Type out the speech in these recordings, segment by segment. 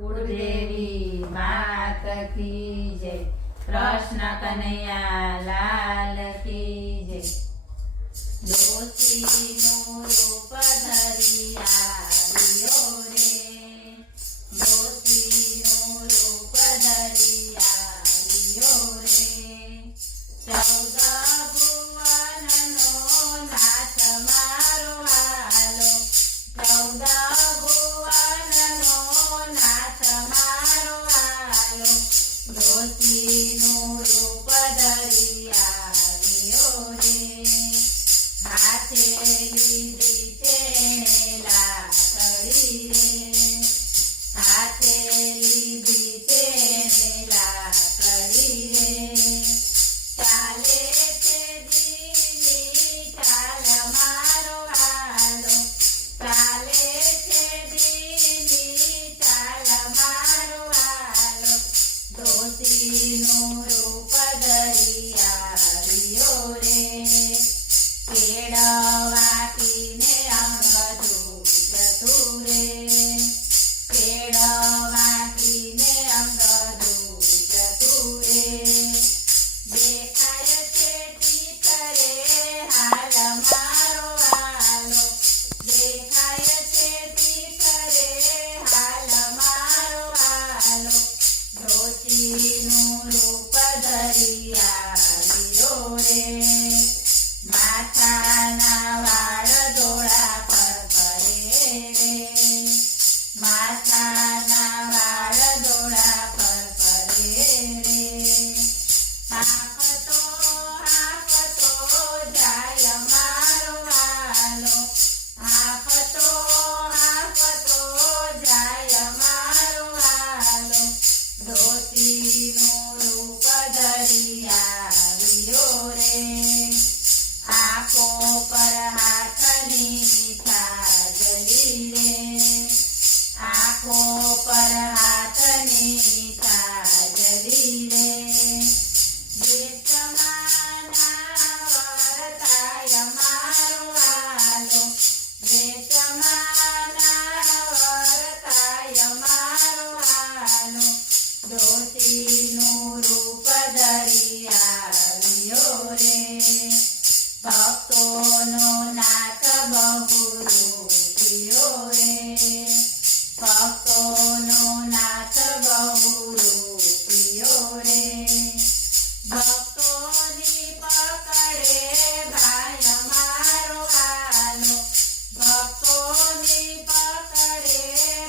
कुलदेवी मात की जय। कृष्ण कन्हैया लाल की जय। दोषीનું રૂપ ધરી આવ્યો રે, दोषीનું રૂપ ધરી આવ્યો રે। 14 ભુવનનો નાથ મારો વાલો, 14 ભુવનનો નાથ મારો વાલો, दोषीનું રૂપ ધરી આવ્યો રે। હાથે લીધી છે લાકડી રે, હાથે લીધી છે લાકડી રે। ચાલે છે ધીમી ચાલ મારો વાલો, ચાલે છે ધીમી ચાલ મારો વાલો, दोषीનું રૂપ ધરી આવ્યો રે। કેળવાટીને અંગધું જતું રે, કેળવાટીને અંગધું જતું રે। દેખાય છે ટીકરે હાલ મારો વાલો, દેખાય છે ટીકરે હાલ મારો વાલો, दोषीનું રૂપ ધરી આવ્યો રે। માથાના વાળ ધોળા ફરફરે રે, માથાના વાળ ધોળા ફરફરે રે। હાંફતો જાય મારો વાલો, હાંફતો જાય મારો વાલો, दोषीનું રૂપ ધરી આવ્યો રે। આંખો પર હાથની છાજલી રે, આંખો પર હાથની છાજલી રે। દેશમાના વરતાય મારો વાલો, દેશમાના વરતાય મારો વાલો, दोषीનું રૂપ ધરી આવ્યો રે। ભક્તોનો નાથ બહુ રૂપિયો રે, ભક્તોનો નાથ બહુ રૂપિયો રે। ભક્તોની પકડે ભાઈ મારો વાલો, ભક્તોની પકડે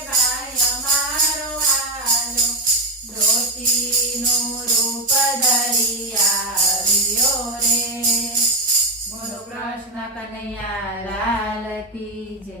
ભાઈ મારો વાલો, दोषीનું રૂપ ધરી આવ્યો રે। બોલો કૃષ્ણ કનૈયા લાલ કી જય।